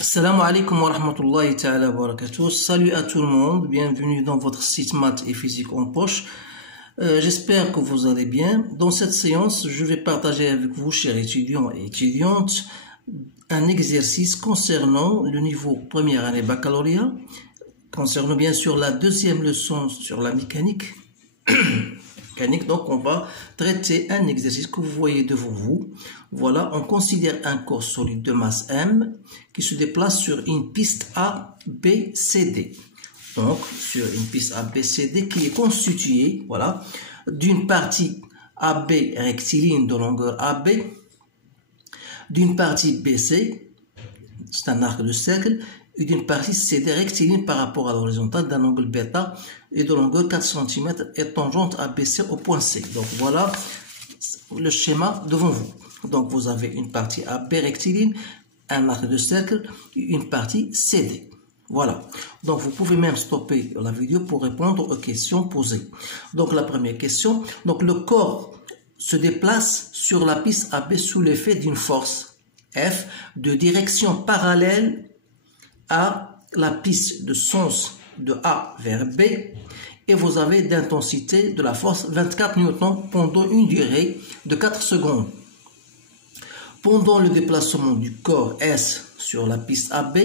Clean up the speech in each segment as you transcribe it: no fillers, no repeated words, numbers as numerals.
Assalamu alaikum wa rahmatullahi ta'ala wa barakatuh. Salut à tout le monde, bienvenue dans votre site maths et physique en poche. J'espère que vous allez bien. Dans cette séance, je vais partager avec vous, chers étudiants et étudiantes, un exercice concernant le niveau première année baccalauréat, concernant bien sûr la deuxième leçon sur la mécanique. Donc on va traiter un exercice que vous voyez devant vous. Voilà, on considère un corps solide de masse M qui se déplace sur une piste A, B, C, D. Donc sur une piste A, B, C, D qui est constituée, voilà, d'une partie AB rectiligne de longueur AB, d'une partie BC, c'est un arc de cercle, et d'une partie CD rectiligne par rapport à l'horizontale d'un angle bêta et de longueur 4 cm et tangente ABC au point C. Donc voilà le schéma devant vous. Donc vous avez une partie AB rectiligne, un arc de cercle et une partie CD. Voilà. Donc vous pouvez même stopper la vidéo pour répondre aux questions posées. Donc la première question. Donc le corps se déplace sur la piste AB sous l'effet d'une force F de direction parallèle à la piste de sens de A vers B et vous avez d'intensité de la force 24 newtons pendant une durée de 4 secondes. Pendant le déplacement du corps S sur la piste AB,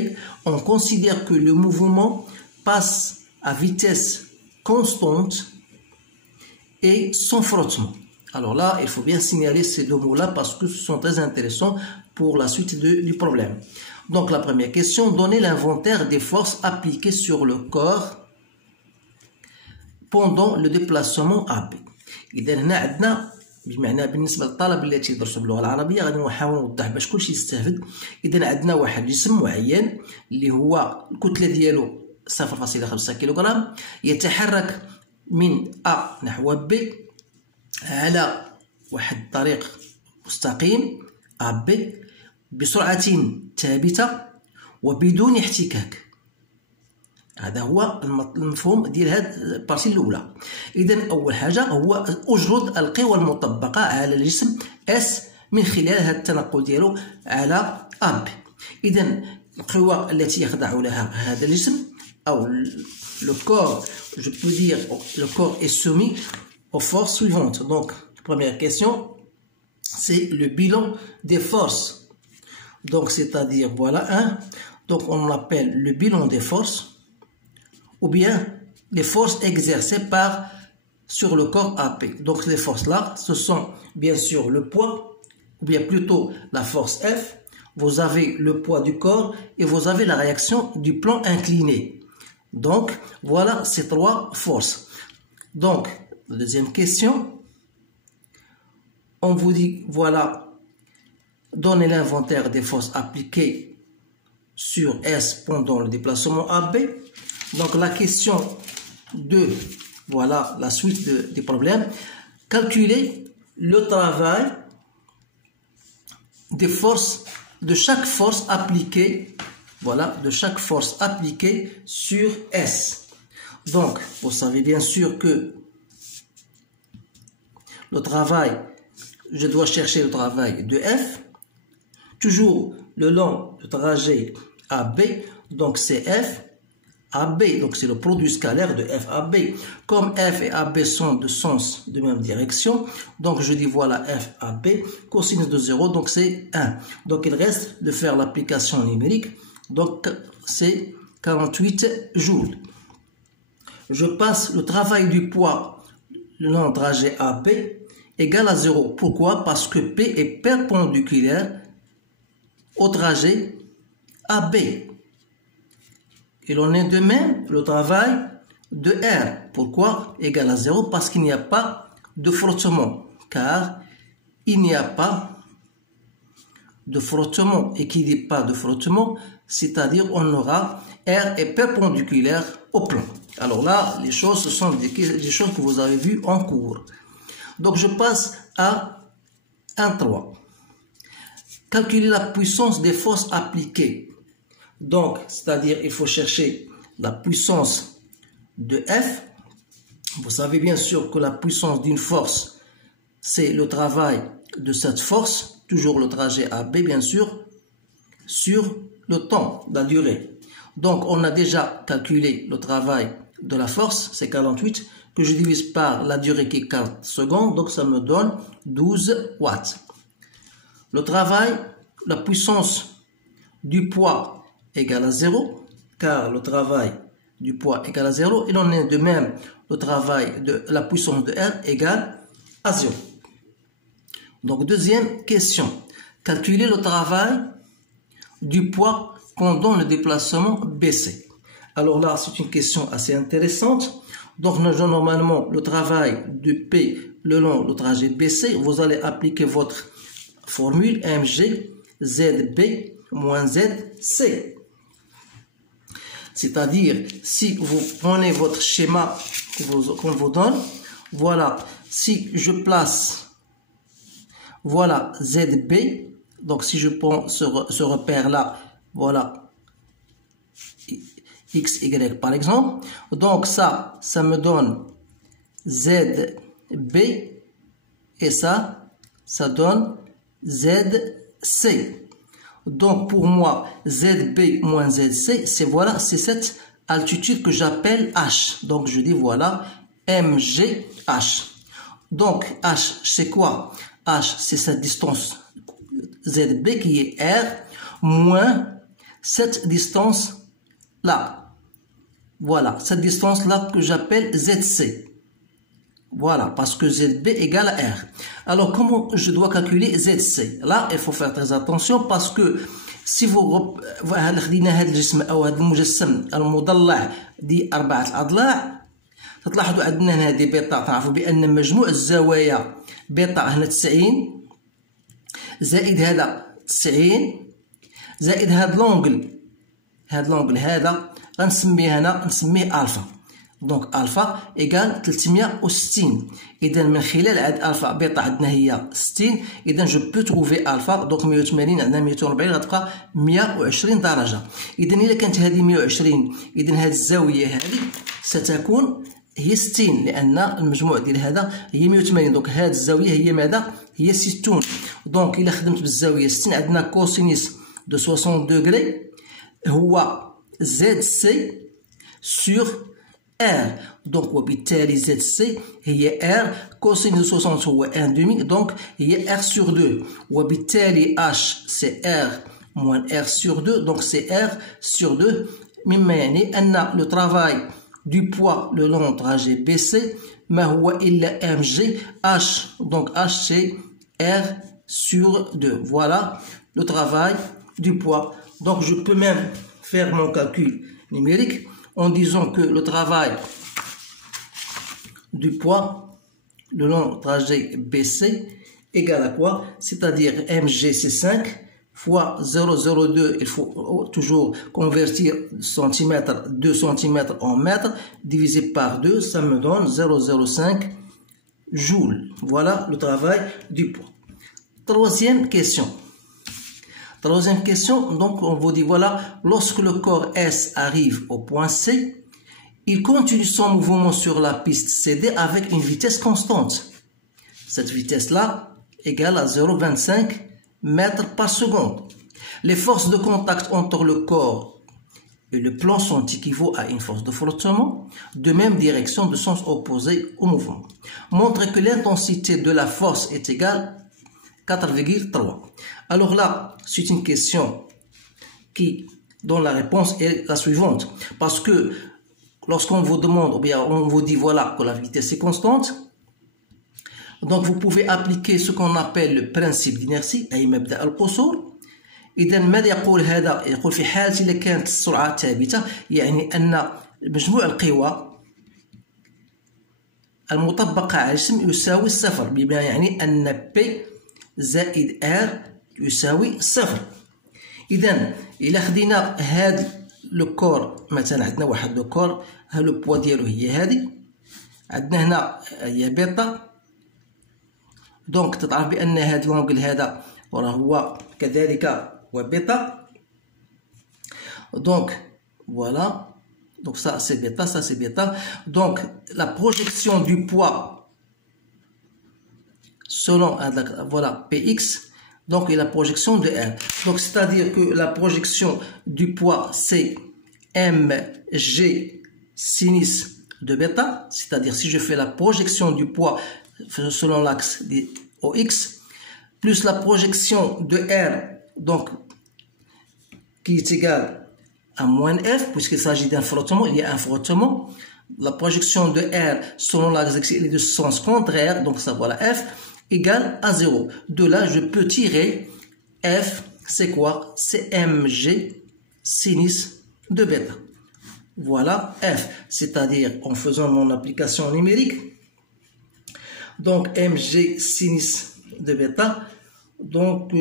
on considère que le mouvement passe à vitesse constante et sans frottement. Alors là, il faut bien signaler ces deux mots-là parce que ce sont très intéressants pour la suite du problème. Donc la première question, donnez l'inventaire des forces appliquées sur le corps pendant le déplacement AB. إذا هنا عندنا بمعنى بالنسبة للطلبة اللي تيدرسوا باللغة العربية غادي نحاول نوضح باش كلشي يستافد. إذا عندنا واحد جسم معين اللي هو الكتلة ديالو 0.5 كيلوغرام يتحرك من A نحو B على واحد الطريق مستقيم AB بسرعة ثابتة وبدون احتكاك. هذا هو المفهوم ديال هذه البارتي الأولى. إذا أول حاجة هو أجرد القوى المطبقة على الجسم S من خلال هذا التنقل ديالو على AB. إذا القوى التي يخضع لها هذا الجسم أو le corps, je peux dire le corps est soumis aux forces suivantes. Donc, première question, c'est le bilan des forces. Donc, c'est-à-dire, voilà, donc on l'appelle le bilan des forces, ou bien les forces exercées sur le corps AP. Donc, les forces-là, ce sont bien sûr le poids, ou bien plutôt la force F, vous avez le poids du corps, et vous avez la réaction du plan incliné. Donc, voilà ces trois forces. Donc, la deuxième question, on vous dit, voilà, donnez l'inventaire des forces appliquées sur S pendant le déplacement AB. Donc la question 2, voilà la suite des problèmes. Calculez le travail des forces, de chaque force appliquée, voilà, de chaque force appliquée sur S. Donc, vous savez bien sûr que le travail, je dois chercher le travail de F. Toujours le long du trajet AB, donc c'est F, AB, donc c'est le produit scalaire de F, AB. Comme F et AB sont de sens de même direction, donc je dis voilà F, AB, cosinus de 0, donc c'est 1. Donc il reste de faire l'application numérique, donc c'est 48 joules. Je passe le travail du poids le long du trajet AB égal à 0. Pourquoi? Parce que P est perpendiculaire au trajet AB. Il en est de même le travail de R. Pourquoi égal à 0? Parce qu'il n'y a pas de frottement. Car il n'y a pas de frottement. Et qui dit pas de frottement, c'est-à-dire on aura R est perpendiculaire au plan. Alors là, les choses, ce sont des choses que vous avez vues en cours. Donc je passe à 1.3. Calculer la puissance des forces appliquées. Donc, c'est-à-dire, il faut chercher la puissance de F. Vous savez bien sûr que la puissance d'une force, c'est le travail de cette force, toujours le trajet AB bien sûr, sur le temps, la durée. Donc, on a déjà calculé le travail de la force, c'est 48, que je divise par la durée qui est 40 secondes, donc ça me donne 12 watts. Le travail, la puissance du poids égale à 0, car le travail du poids égale à 0, il en est de même le travail de la puissance de R égale à 0. Donc, deuxième question, calculer le travail du poids pendant le déplacement BC. Alors là, c'est une question assez intéressante. Donc, normalement, le travail de P le long du trajet BC, vous allez appliquer votre formule mg ZB moins ZC. C'est-à-dire, si vous prenez votre schéma qu'on vous donne, voilà, si je place, voilà ZB, donc si je prends ce repère-là, voilà, X, Y par exemple, donc ça me donne ZB, et ça donne ZC. Donc pour moi, ZB moins ZC, c'est voilà, c'est cette altitude que j'appelle H. Donc je dis voilà, MGH. Donc H, c'est quoi? H, c'est cette distance ZB qui est R moins cette distance-là. Voilà, cette distance-là que j'appelle ZC. Voilà, parce que ZB égale à R. Alors, comment je dois calculer ZC? Là, il faut faire très attention parce que si vous خدينا هذا الجسم أو هذا المجسم المضلع دي 4 أضلاع، تلاحظوا عندنا هنا هذه بيتا، تعرفوا بأن مجموع الزوايا بيتا هنا 90 زائد هذا 90 زائد هذا لونجل هذا غنسميه هنا نسميه ألفا. دونك ألفا إيكال 360. إذا من خلال عاد ألفا بيتا عندنا هي 60، إذا جو بو تروفي ألفا. دونك 180 عندنا 240 غتبقى 120 درجة. إذا إلا كانت هذه 120، إذا هذه الزاوية هذه ستكون هي 60، لأن المجموع ديال هذا هي 180. دونك هذه الزاوية هي ماذا؟ هي 60. دونك إلا خدمت بالزاوية 60 عندنا كوسينيس دو 60 دوغري هو ZC sur R. Donc وبالتالي ZC هي R كوسينيس 60 هو 1/2، دونك هي R sur 2. وبالتالي H c'est R moins R sur 2، donc c'est R sur 2، مما يعني أن le travail du poids le long trajet BC ما هو إلا mg H. Donc H c'est R sur 2. Voilà le travail du poids. Donc je peux même faire mon calcul numérique en disant que le travail du poids le long trajet BC égale à quoi? C'est-à-dire mg c'est 5 fois 0,02, il faut toujours convertir centimètres, 2 cm en mètres, divisé par 2, ça me donne 0,05 joules. Voilà le travail du poids. Troisième question. Donc on vous dit voilà, lorsque le corps S arrive au point C, il continue son mouvement sur la piste CD avec une vitesse constante. Cette vitesse-là égale à 0,25 mètres par seconde. Les forces de contact entre le corps et le plan sont équivalentes à une force de frottement de même direction de sens opposé au mouvement. Montre que l'intensité de la force est égale 4,3. Alors là, c'est une question dont la réponse est la suivante. Parce que lorsqu'on vous demande, ou bien on vous dit voilà que la vitesse est constante, donc vous pouvez appliquer ce qu'on appelle le principe d'inertie أي مبدأ القصور. إذا ماذا يقول هذا؟ يقول في حالة إذا كانت السرعة ثابتة، يعني أن مجموع القوى المطبقة على الجسم يساوي صفر، بما يعني أن P زائد R يساوي صفر. إذا إلا خدينا هذا لو كور، مثلا عندنا واحد لو كور ها لو بوا ديالو هي هذه، عندنا هنا هي بيتا، دونك تتعرف بأن هذا لونجل هذا وراه هو كذلك هو بيتا. Donc voilà, donc ça c'est bêta, ça c'est bêta. Donc la projection du poids selon voilà Px, donc et la projection de R. Donc c'est-à-dire que la projection du poids c'est mg sinus de bêta, c'est-à-dire si je fais la projection du poids selon l'axe OX, plus la projection de R, donc qui est égale à moins F, puisqu'il s'agit d'un frottement, il y a un frottement. La projection de R selon l'axe X est de sens contraire, donc ça voilà F, égale à 0. De là, je peux tirer F, c'est quoi? C'est mg sinus de bêta. Voilà F, c'est-à-dire en faisant mon application numérique, donc mg sinus de bêta, donc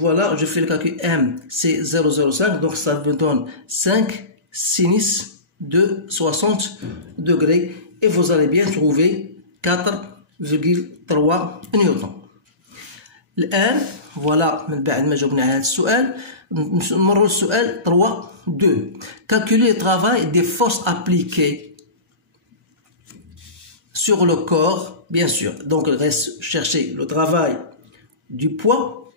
voilà, je fais le calcul M, c'est 0,05, donc ça me donne 5 sinus de 60 degrés, et vous allez bien trouver 4,3 newtons. الآن voilà من بعد ما جاوبنا على هذا السؤال نمروا للسؤال 3.2. Calculer le travail des forces appliquées sur le corps, bien sûr. Donc il reste chercher le travail du poids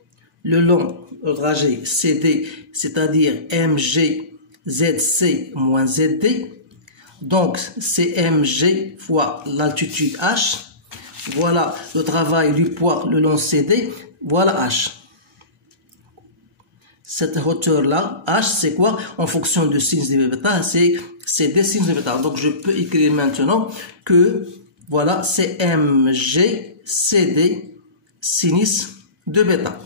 le long du trajet CD, c'est-à-dire mg ZC moins ZD. Donc c'est mg fois l'altitude h. Voilà le travail du poids le long CD. Voilà h. Cette hauteur-là, h, c'est quoi? En fonction de sinus de bêta, c'est CD sinus de bêta. Donc je peux écrire maintenant que voilà, c'est mg CD sinus de bêta.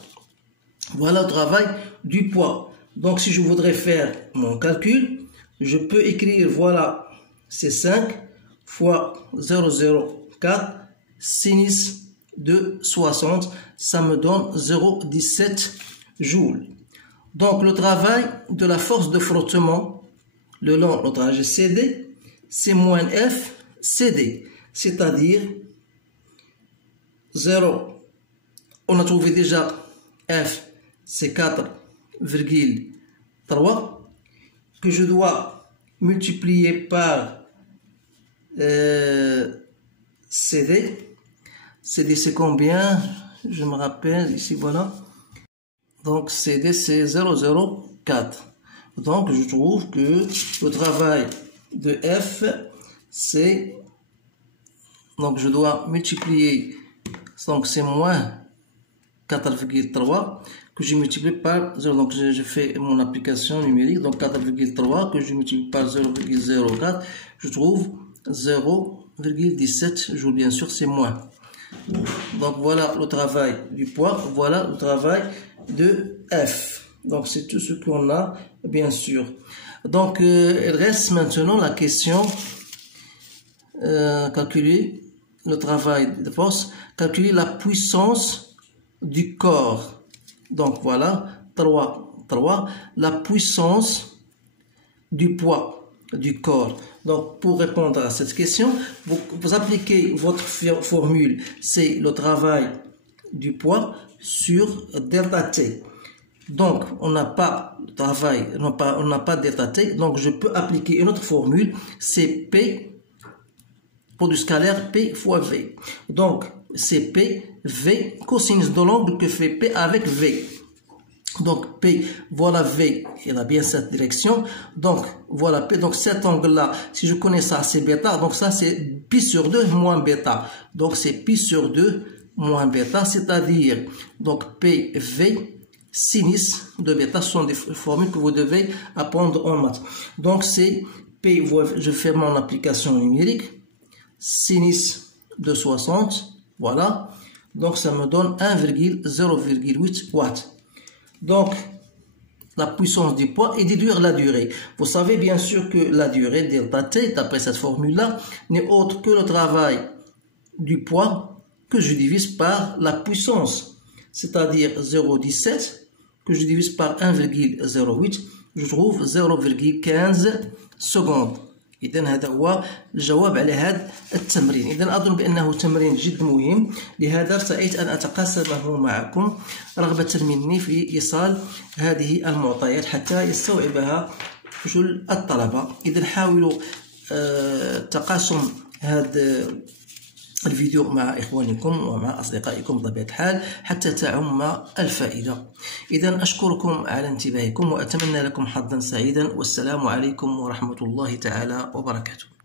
Voilà le travail du poids. Donc si je voudrais faire mon calcul, je peux écrire voilà, c'est 5 fois 0,04 sinus de 60, ça me donne 0,17 joules. Donc le travail de la force de frottement le long du trajet CD, c'est moins F CD, c'est-à-dire 0. On a trouvé déjà F, c'est 4,3 que je dois multiplier par CD. CD c'est combien? Je me rappelle ici, voilà. Donc CD c'est 0,04. Donc je trouve que le travail de F c'est, donc je dois multiplier, donc c'est moins 4,3 que je multiplie par 0. Donc je fais mon application numérique, donc 4,3 que je multiplie par 0,04, je trouve 0,17 joules, bien sûr c'est moins. Donc voilà le travail du poids, voilà le travail de F. Donc c'est tout ce qu'on a, bien sûr. Donc il reste maintenant la question calculer le travail de force, calculer la puissance du corps. Donc voilà 3, la puissance du poids du corps. Donc pour répondre à cette question, vous appliquez votre formule, c'est le travail du poids sur delta T. Donc on n'a pas de travail, on n'a pas delta T, donc je peux appliquer une autre formule, c'est P pour du scalaire P fois V. Donc c'est P, V, cosinus de l'angle que fait P avec V. Donc P, voilà V, il a bien cette direction. Donc voilà P, donc cet angle-là, si je connais ça, c'est bêta. Donc ça, c'est pi sur 2 moins bêta. Donc c'est pi sur 2 moins bêta, c'est-à-dire donc PV sinus de bêta. Ce sont des formules que vous devez apprendre en maths. Donc c'est P, je fais mon application numérique, sinus de 60, voilà. Donc ça me donne 0,8 watts. Donc, la puissance du poids et déduire la durée. Vous savez bien sûr que la durée, delta T, d'après cette formule-là, n'est autre que le travail du poids que je divise par la puissance. C'est-à-dire 0,17 que je divise par 1,08, je trouve 0,15 secondes. إذن هذا هو الجواب على هذا التمرين. إذن أظن بأنه تمرين جد مهم، لهذا سعيت أن أتقاسمه معكم رغبة مني في إيصال هذه المعطيات حتى يستوعبها كل الطلبة. إذن حاولوا تقاسم هذا الفيديو مع إخوانكم ومع أصدقائكم بطبيعة الحال حتى تعم الفائدة. إذا أشكركم على انتباهكم وأتمنى لكم حظا سعيدا، والسلام عليكم ورحمة الله تعالى وبركاته.